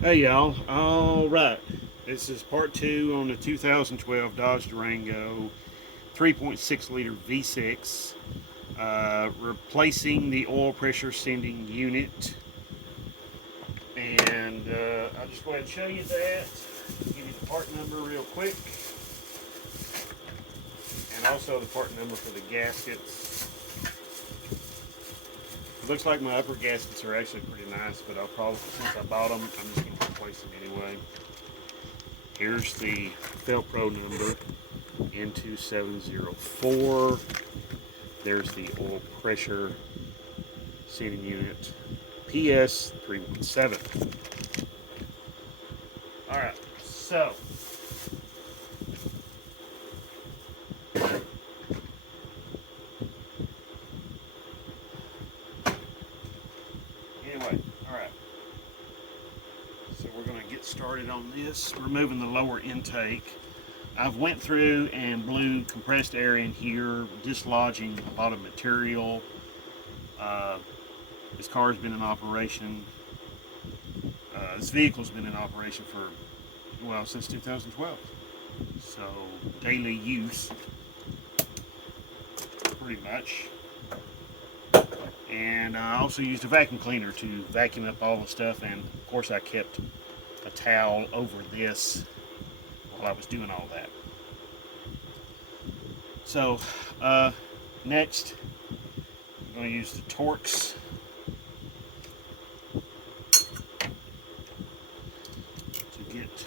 Hey y'all, alright, this is part 2 on the 2012 Dodge Durango 3.6 liter V6, replacing the oil pressure sending unit. And I'll just go ahead and show you that, give you the part number real quick, and also the part number for the gaskets. It looks like my upper gaskets are actually pretty nice, but I'll probably, since I bought them, I'm just going to replace them anyway. Here's the Felpro number, N2704. There's the oil pressure sending unit, PS317. Alright, so anyway, alright. So we're going to get started on this, removing the lower intake. I've went through and blew compressed air in here, dislodging a lot of material. This car's been in operation. This vehicle's been in operation for, well, since 2012. So daily use, pretty much. And I also used a vacuum cleaner to vacuum up all the stuff, and of course I kept a towel over this while I was doing all that. So next I'm going to use the Torx to get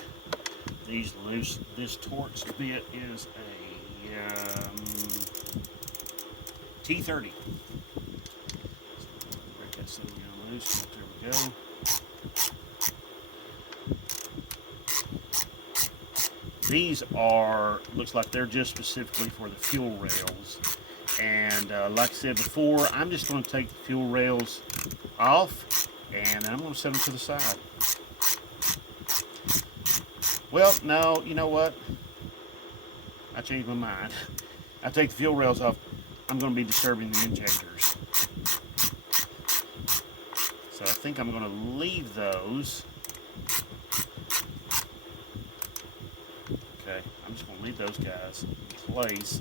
these loose. This Torx bit is a T30. Break that setting down loose. There we go. These are, looks like they're just specifically for the fuel rails. And like I said before, I'm just going to take the fuel rails off and I'm going to set them to the side. Well, no, you know what? I changed my mind. I take the fuel rails off, I'm going to be disturbing the injectors. So I think I'm going to leave those. Okay, I'm just going to leave those guys in place.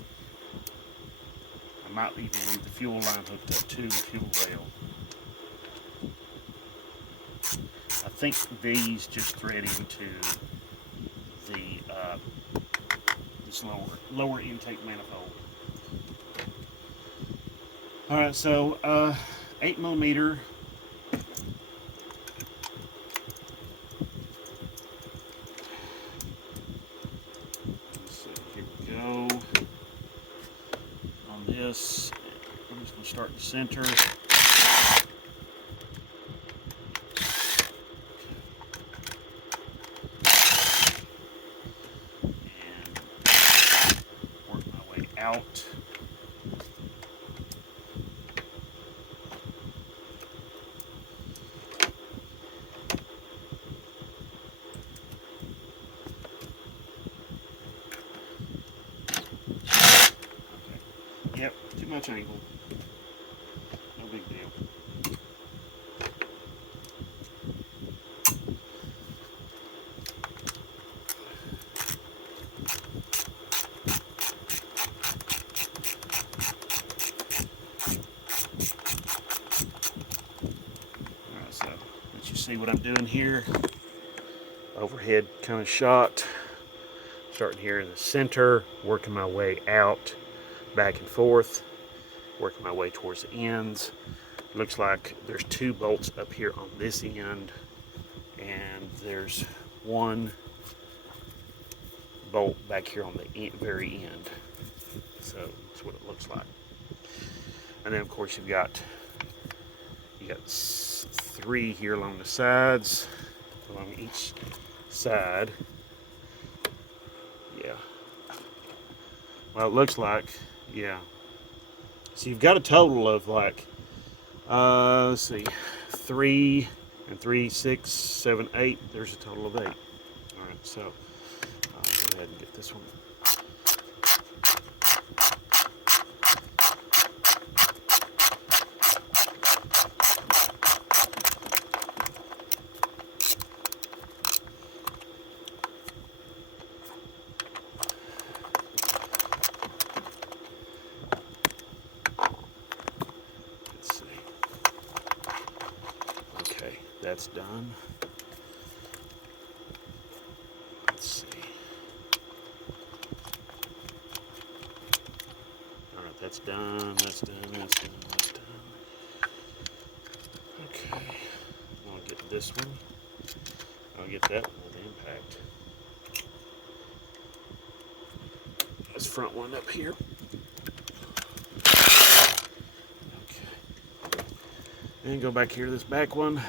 I might even leave the fuel line hooked up to the fuel rail. I think these just thread into the this lower intake manifold. All right, so 8mm. This. I'm just going to start in the center. And work my way out. Yep, too much angle. No big deal. Alright, so let you see what I'm doing here. Overhead kind of shot. Starting here in the center, working my way out. Back and forth, working my way towards the ends. Looks like there's 2 bolts up here on this end, and there's 1 bolt back here on the very end. So that's what it looks like. And then of course you got 3 here along the sides, along each side. Yeah. Well, it looks like. Yeah. So you've got a total of like, let's see, 3 and 3, 6, 7, 8. There's a total of 8. All right, so I'll go ahead and get this one. that's done. Let's see. All right, that's done. That's done. That's done. That's done. Okay. I'll get this one. I'll get that one with impact. This front one up here. Okay. And go back here to this back one,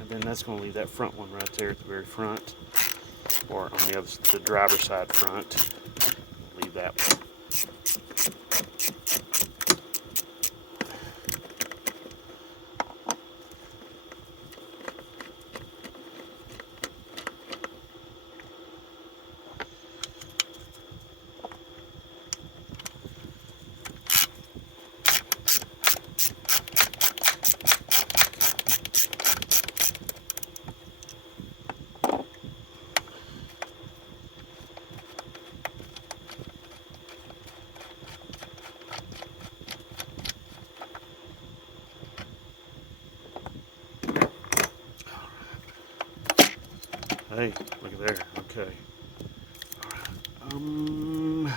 and then that's going to leave that front one right there at the very front, or on the other, the driver's side front. Leave that one. Hey, look at there. Okay. All right.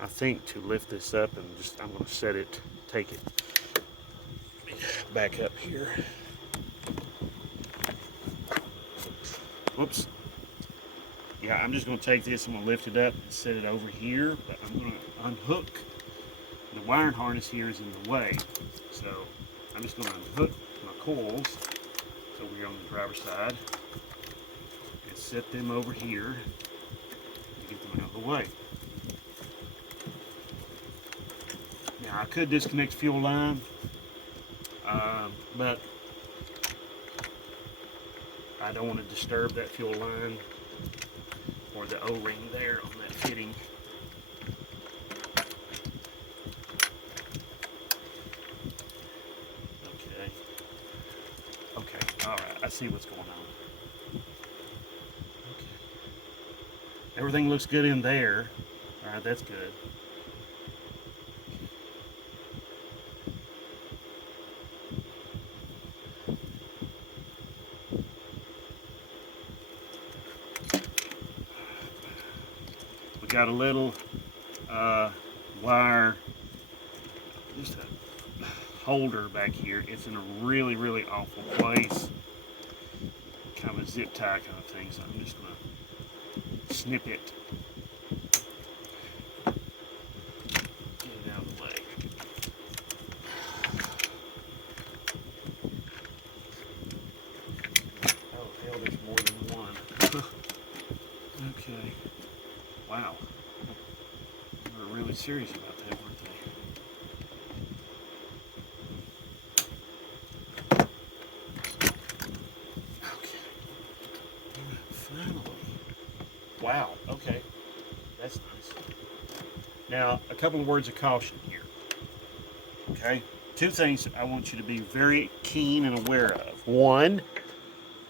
I think to lift this up and I'm going to set it, take it back up here. Whoops. Yeah, I'm just going to take this, I'm going to lift it up and set it over here, but I'm going to unhook. The wiring harness here is in the way, so I'm just going to unhook my coils over here on the driver's side and set them over here and get them out of the way. Now I could disconnect the fuel line, but I don't want to disturb that fuel line or the O-ring there on that fitting. Okay, all right, I see what's going on. Okay. Everything looks good in there. All right, that's good. We got a little wire, just a holder back here. It's in a really, really awful place. Kind of a zip tie kind of thing, so I'm just going to snip it. Get it out of the way. Oh, hell, there's more than one. Okay. Wow. They were really serious about that, weren't they? Finally. Wow, okay. That's nice. Now, a couple of words of caution here. Okay? Two things I want you to be very keen and aware of. One,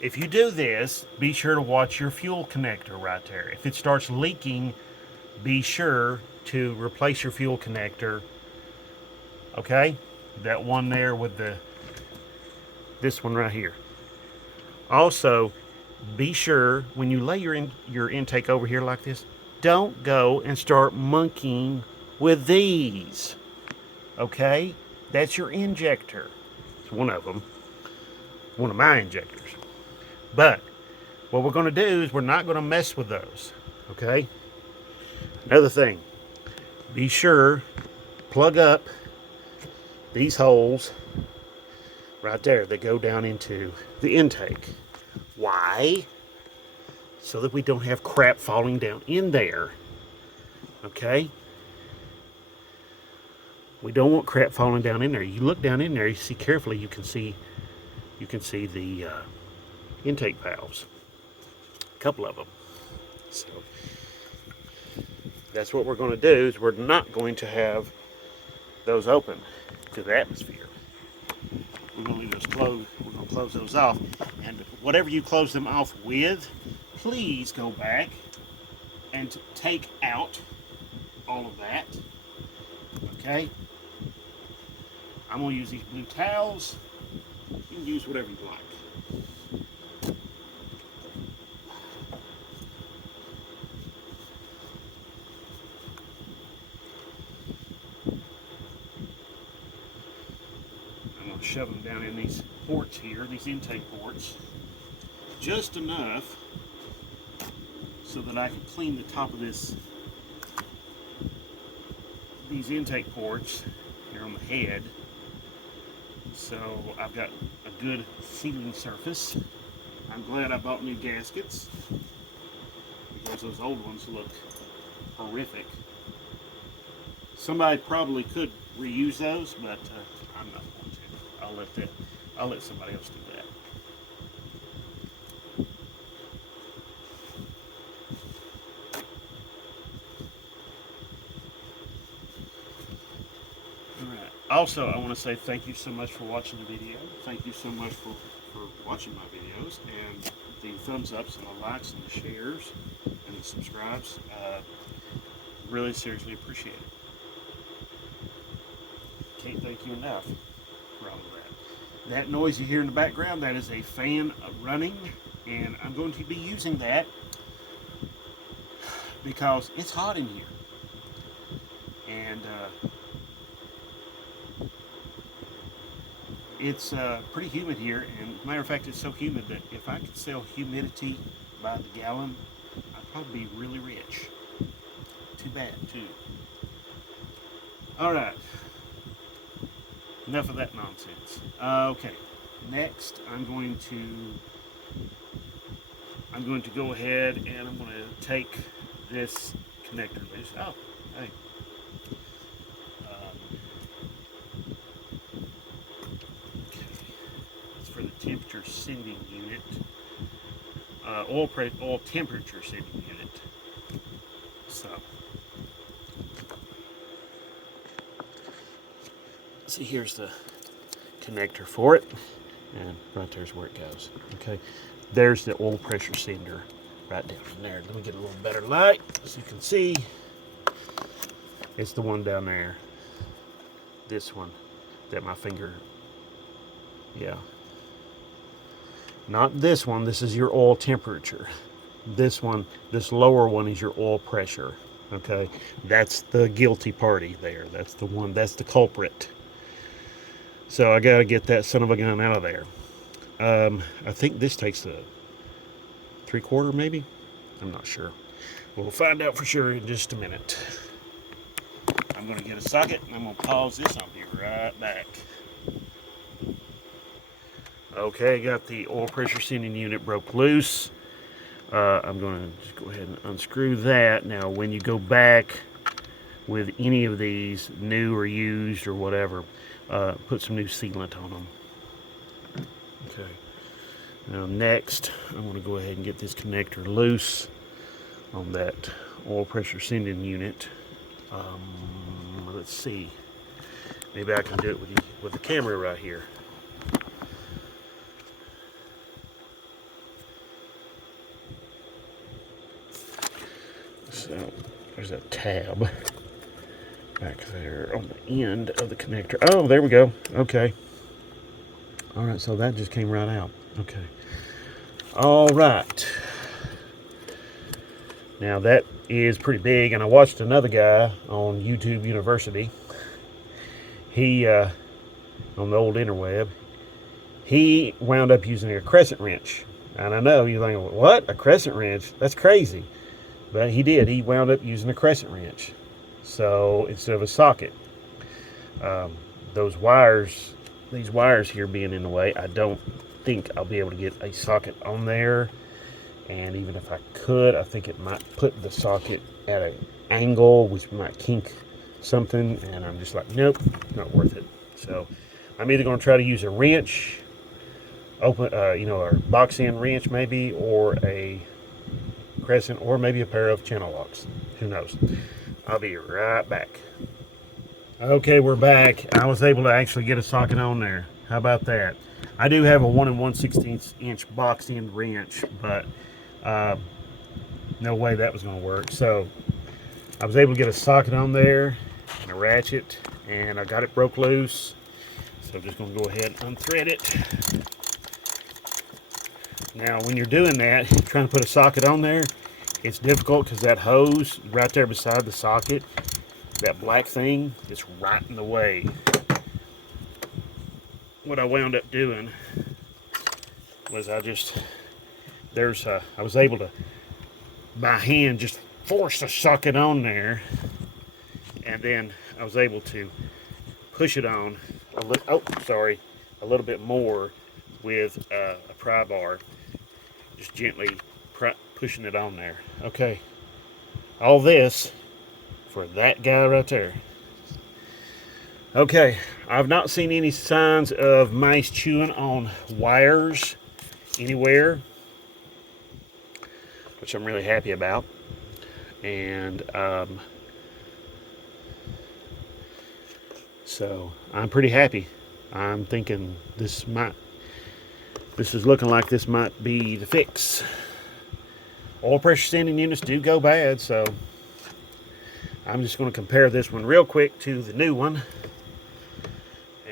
if you do this, be sure to watch your fuel connector right there. If it starts leaking, be sure to replace your fuel connector. Okay? That one there with this one right here. Also, be sure when you lay your intake over here like this, don't go and start monkeying with these. Okay? That's your injector. It's one of them. One of my injectors. But what we're going to do is we're not going to mess with those. Okay? Another thing. Be sure plug up these holes right there that go down into the intake. Why? So that we don't have crap falling down in there. Okay? We don't want crap falling down in there. You look down in there, you see carefully, you can see the intake valves. A couple of them. So that's what we're going to do, is we're not going to have those open to the atmosphere. We're going to leave those closed. We're going to close those off. And whatever you close them off with, please go back and take out all of that. Okay? I'm going to use these blue towels. You can use whatever you like. shove them down in these ports here, these intake ports, just enough so that I can clean the top of these intake ports here on the head. So I've got a good sealing surface. I'm glad I bought new gaskets because those old ones look horrific. Somebody probably could reuse those, but I'm not going to. I'll let somebody else do that. Alright. Also, I want to say thank you so much for watching the video. Thank you so much for watching my videos, and the thumbs ups and the likes and the shares and the subscribes. Really seriously appreciate it. Can't thank you enough for all of that. That noise you hear in the background, that is a fan running, and I'm going to be using that because it's hot in here. And it's pretty humid here, and matter of fact, it's so humid that if I could sell humidity by the gallon, I'd probably be really rich. Too bad, too. Alright. Enough of that nonsense. Okay. Next, I'm going to go ahead and I'm going to take this connector loose. Oh, hey. Okay. It's for the temperature sending unit. Oil temperature sending unit. So. See, here's the connector for it, and right there's where it goes. Okay, there's the oil pressure sender right down in there. Let me get a little better light so you can see. It's the one down there. This one that my finger, yeah. Not this one, this is your oil temperature. This one, this lower one is your oil pressure. Okay, that's the guilty party there. That's the one, that's the culprit. So I gotta get that son of a gun out of there. I think this takes a 3/4 maybe? I'm not sure. We'll find out for sure in just a minute. I'm gonna get a socket and I'm gonna pause this. I'll be right back. Okay, got the oil pressure sending unit broke loose. I'm gonna just go ahead and unscrew that. Now when you go back with any of these, new or used or whatever, put some new sealant on them. Okay. Now next, I'm going to go ahead and get this connector loose on that oil pressure sending unit. Let's see. Maybe I can do it with the camera right here. So there's a tab back there on the end of the connector. Oh, there we go. Okay. All right, so that just came right out. Okay. All right. Now that is pretty big, and I watched another guy on YouTube University. He, on the old interweb, he wound up using a crescent wrench. And I know you're thinking, what? A crescent wrench? That's crazy. But he did. He wound up using a crescent wrench. So instead of a socket, these wires here being in the way, I don't think I'll be able to get a socket on there. And even if I could, I think it might put the socket at an angle, which might kink something. And I'm just like, nope, not worth it. So I'm either going to try to use a wrench, a box end wrench maybe, or a crescent, or maybe a pair of channel locks. Who knows? I'll be right back. Okay, we're back. I was able to actually get a socket on there. How about that? I do have a 1 1/16 inch box end wrench, but no way that was going to work. So I was able to get a socket on there and a ratchet, and I got it broke loose. So I'm just going to go ahead and unthread it. Now, when you're doing that, trying to put a socket on there, it's difficult because that hose right there beside the socket, that black thing, is right in the way. what I wound up doing was I was able to by hand just force the socket on there, and then I was able to push it on a little bit more with a pry bar, just gently pushing it on there. Okay, all this for that guy right there. Okay, I've not seen any signs of mice chewing on wires anywhere, which I'm really happy about. And so I'm pretty happy. I'm thinking this is looking like this might be the fix. Oil pressure sending units do go bad, so I'm just going to compare this one real quick to the new one.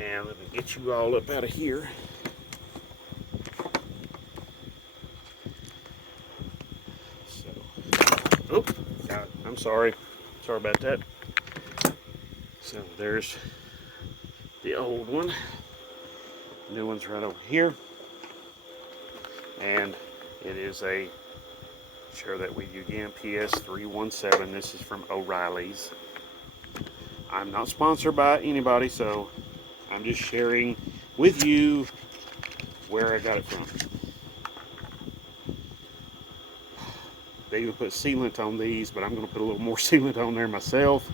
And let me get you all up out of here. So, I'm sorry. Sorry about that. So there's the old one. New one's right over here. And it is a, share that with you again, PS317. This is from O'Reilly's. I'm not sponsored by anybody, so I'm just sharing with you where I got it from. They even put sealant on these, but I'm going to put a little more sealant on there myself.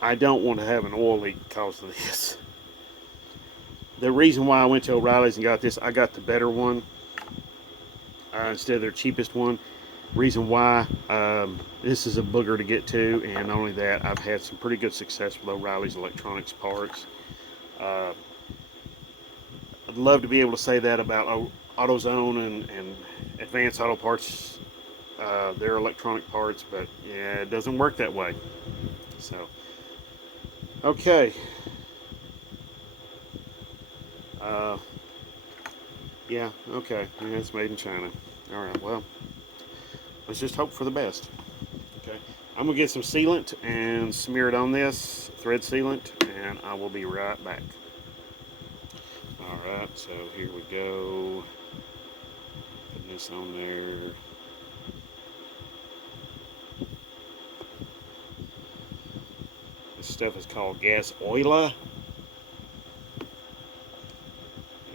I don't want to have an oil leak because of this. The reason why I went to O'Reilly's and got this, I got the better one instead of their cheapest one. Reason why, this is a booger to get to, and not only that, I've had some pretty good success with O'Reilly's electronics parts. I'd love to be able to say that about AutoZone and Advanced Auto Parts, their electronic parts, but yeah, it doesn't work that way. So, okay. Yeah, okay. Yeah, it's made in China. Alright, well, let's just hope for the best. Okay, I'm going to get some sealant and smear it on this, thread sealant, and I will be right back. Alright, so here we go. Putting this on there. This stuff is called gas oiler.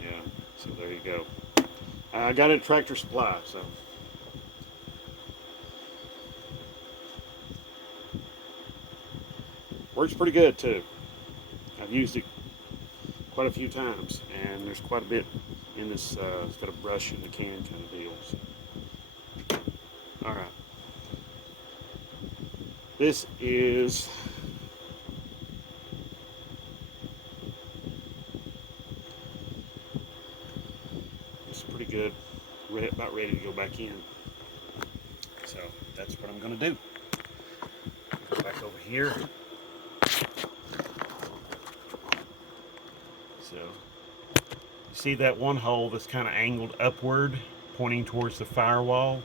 Yeah, so there you go. I got it at Tractor Supply, so. Works pretty good too. I've used it quite a few times, and there's quite a bit in this. It's got a brush in the can kind of deal. So. All right. This is pretty good. About ready to go back in. So that's what I'm going to do. Go back over here. So you see that one hole that's kind of angled upward, pointing towards the firewall.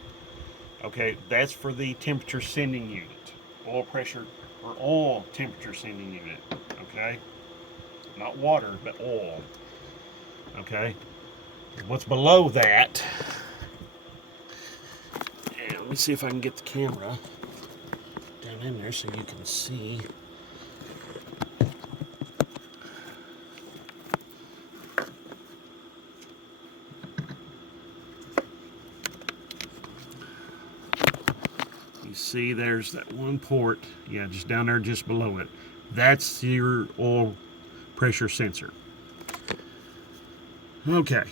Okay, that's for the temperature sending unit, oil pressure or oil temperature sending unit. Okay, not water, but oil. Okay, what's below that? And let me see if I can get the camera down in there so you can see. See, there's that one port, yeah, just down there just below it. That's your oil pressure sensor. Okay,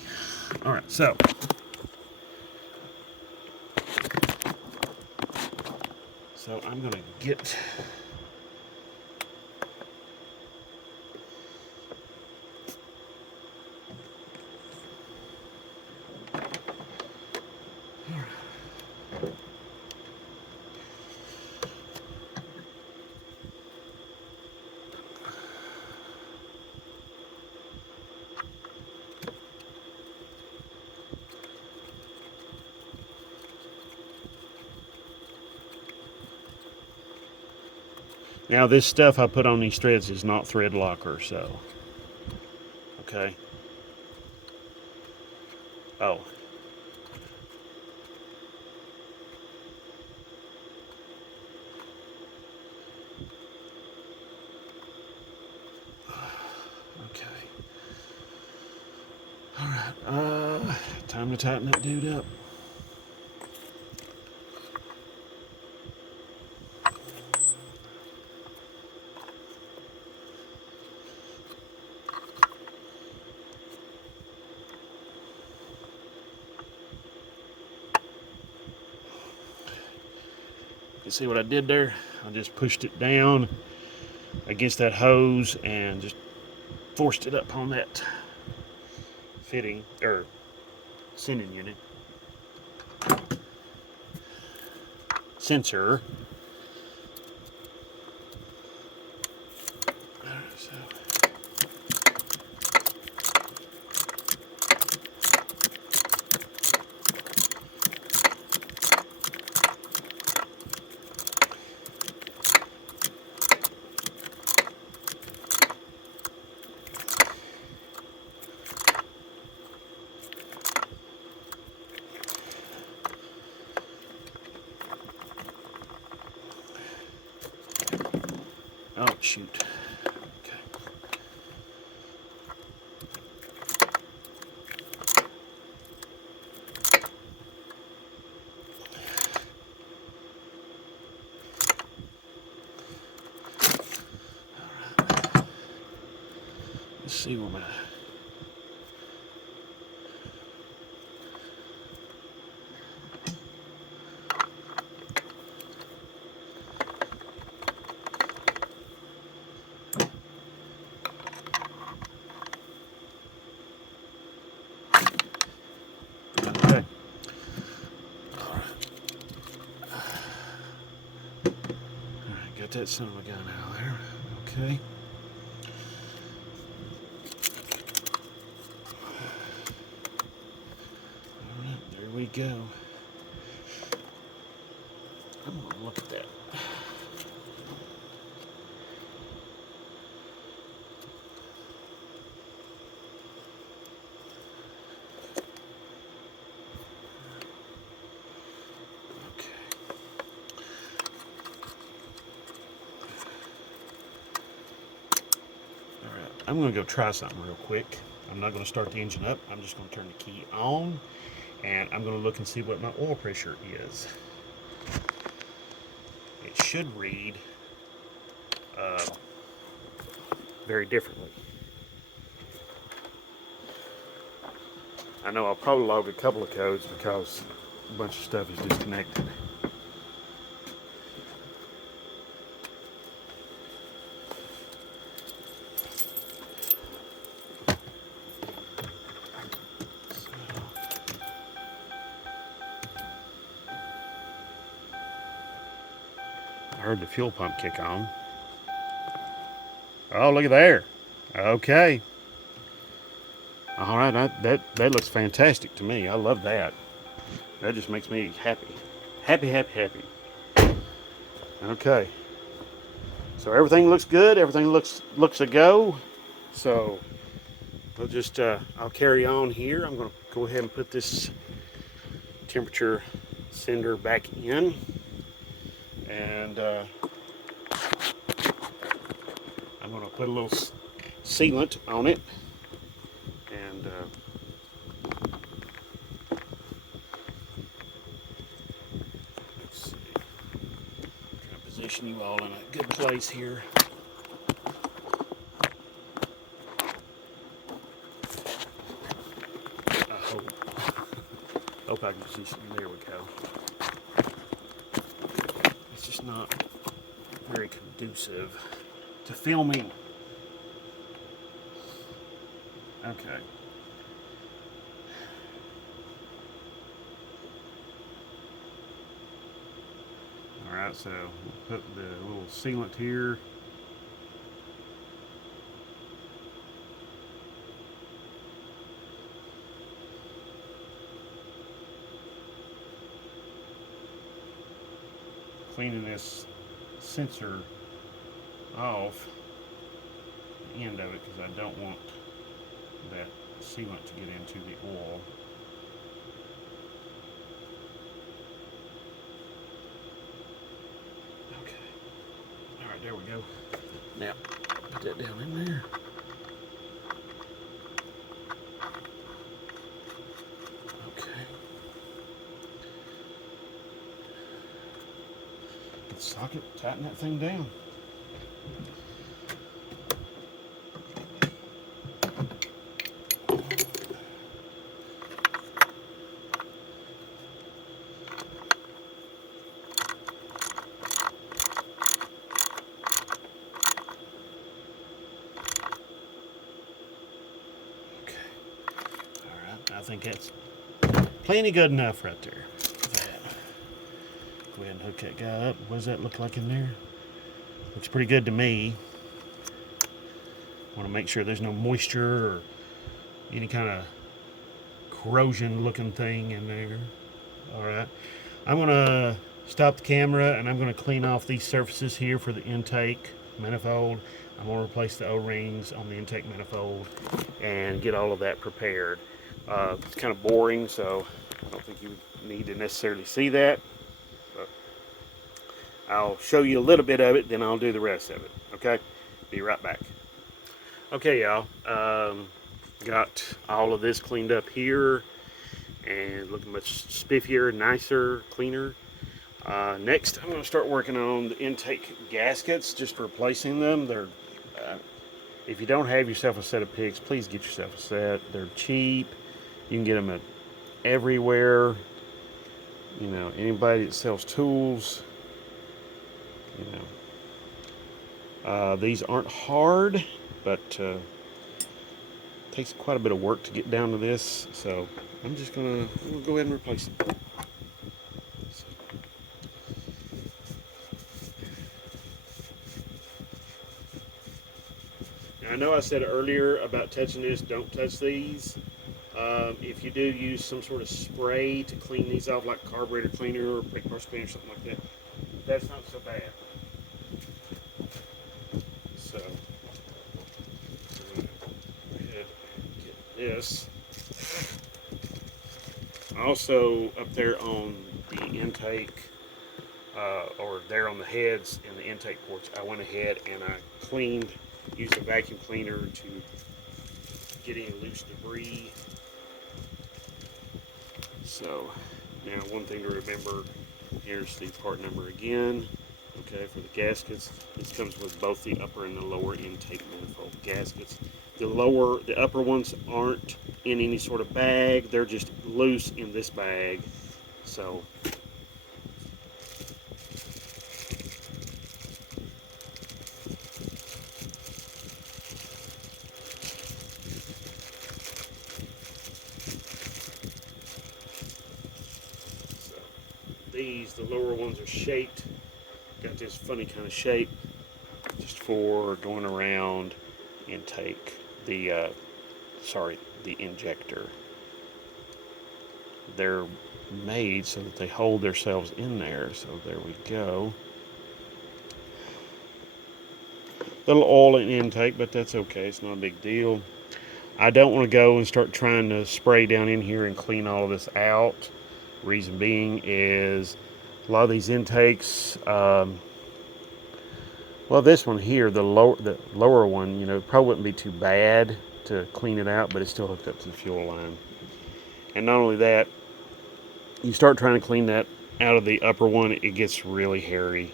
all right, so I'm gonna get now this stuff I put on these threads is not thread locker, so Okay. Oh. Okay. Alright, time to tighten that dude up. You see what I did there? I just pushed it down against that hose and just forced it up on that fitting or sending unit sensor. So oh shoot. Okay. Let's see where my okay. Alright, got that son of a gun out of there. Okay. Alright, there we go. I'm gonna look at that. I'm going to go try something real quick. I'm not going to start the engine up. I'm just going to turn the key on, and I'm going to look and see what my oil pressure is. It should read very differently. I know I'll probably log a couple of codes because a bunch of stuff is disconnected. I heard the fuel pump kick on. Oh, look at there. Okay. All right, that looks fantastic to me. I love that. That just makes me happy. Happy, happy, happy. Okay. So everything looks good. Everything looks a go. So I'll just I'll carry on here. I'm going to go ahead and put this temperature sender back in, and I'm going to put a little sealant on it, and let's see. Try to position you all in a good place here. Hope I can position you. There we go. It's just not very conducive to filming. Okay. Alright, so we'll put the little sealant here. Cleaning this sensor off the end of it because I don't want sealant to get into the oil. Okay. All right, there we go. Now, put that down in there. Okay. Socket, tighten that thing down. I think that's plenty good enough right there. Go ahead and hook that guy up. What does that look like in there? Looks pretty good to me. Want to make sure there's no moisture or any kind of corrosion looking thing in there. All right. I'm going to stop the camera and I'm going to clean off these surfaces here for the intake manifold. I'm going to replace the O-rings on the intake manifold and get all of that prepared. It's kind of boring, so I don't think you need to necessarily see that. But I'll show you a little bit of it, then I'll do the rest of it. Okay? Be right back. Okay, y'all. Got all of this cleaned up here and looking much spiffier, nicer, cleaner. Next, I'm going to start working on the intake gaskets, just replacing them. They're if you don't have yourself a set of picks, please get yourself a set. They're cheap. You can get them at everywhere. You know, anybody that sells tools. You know, these aren't hard, but takes quite a bit of work to get down to this. So I'm just gonna go ahead and replace them. I know I said earlier about touching this, don't touch these. If you do use some sort of spray to clean these off, like carburetor cleaner or brake bar spray or something like that, that's not so bad. So, I'm going to go ahead and get this. Also, up there on the intake, or there on the heads and the intake ports, I went ahead and I cleaned, used a vacuum cleaner to get any loose debris. So now one thing to remember, here's the part number again, okay, for the gaskets. This comes with both the upper and the lower intake manifold gaskets. The upper ones aren't in any sort of bag, they're just loose in this bag. So the lower ones are shaped, got this funny kind of shape just for going around intake, the injector. They're made so that they hold themselves in there, so there we go. Little oil in intake, but that's okay, it's not a big deal. I don't want to go and start trying to spray down in here and clean all of this out. Reason being is a lot of these intakes, well, this one here, the lower one, you know, probably wouldn't be too bad to clean it out, but it's still hooked up to the fuel line. And not only that, you start trying to clean that out of the upper one, it gets really hairy.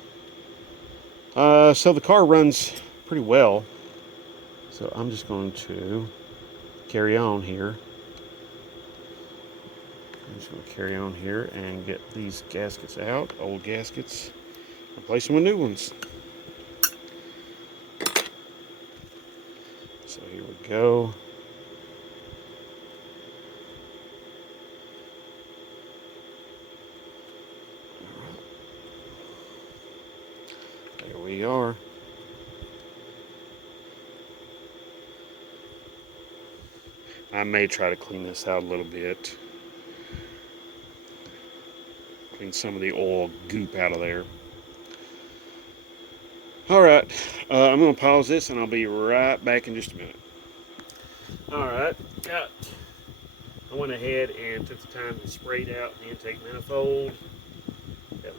So the car runs pretty well. So I'm just going to carry on here. I'm just going to carry on here and get these gaskets out, old gaskets, replace them with new ones. So here we go. There we are. I may try to clean this out a little bit. Clean some of the oil goop out of there. Alright, I'm going to pause this and I'll be right back in just a minute. Alright, got I went ahead and took the time and sprayed out the intake manifold, that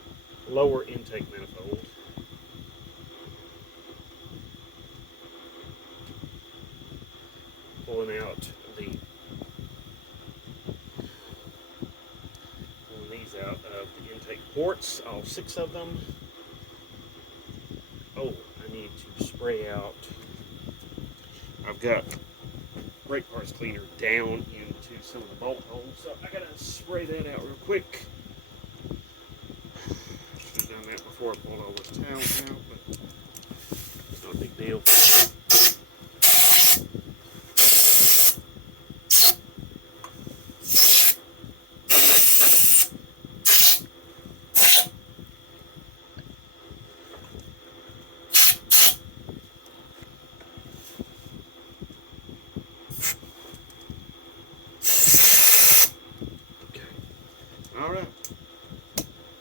lower intake manifold. Pulling these out of the intake ports, all 6 of them. Oh, I need to spray out. I've got brake parts cleaner down into some of the bolt holes, so I gotta spray that out real quick. Should have done that before I pulled all those towels out, but it's not a big deal. Alright,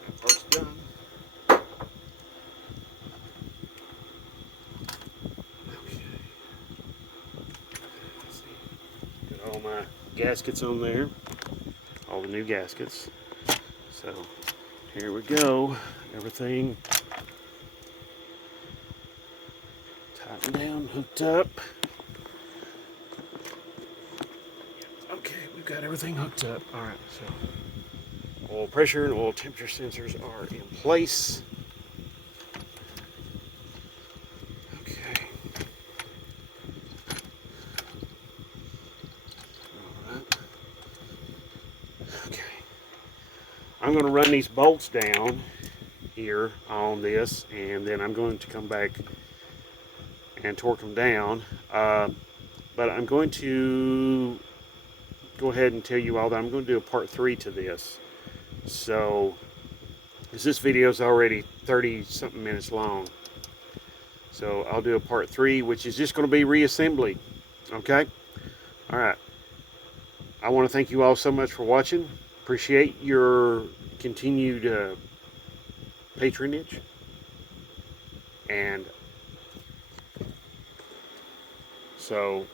that part's done. Okay. Got all my gaskets on there, all the new gaskets. So here we go, everything tightened down, hooked up. Okay, we've got everything hooked up. Alright, so oil pressure and oil temperature sensors are in place. Okay. Alright. Okay. I'm going to run these bolts down here on this, and then I'm going to come back and torque them down. But I'm going to go ahead and tell you all that I'm going to do a part 3 to this. So, because this video is already 30 something minutes long, so I'll do a part 3, which is just going to be reassembly. Okay? Alright. I want to thank you all so much for watching. Appreciate your continued patronage. And so,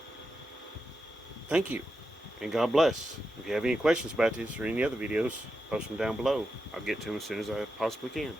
thank you. And God bless. If you have any questions about this or any other videos, post them down below. I'll get to them as soon as I possibly can.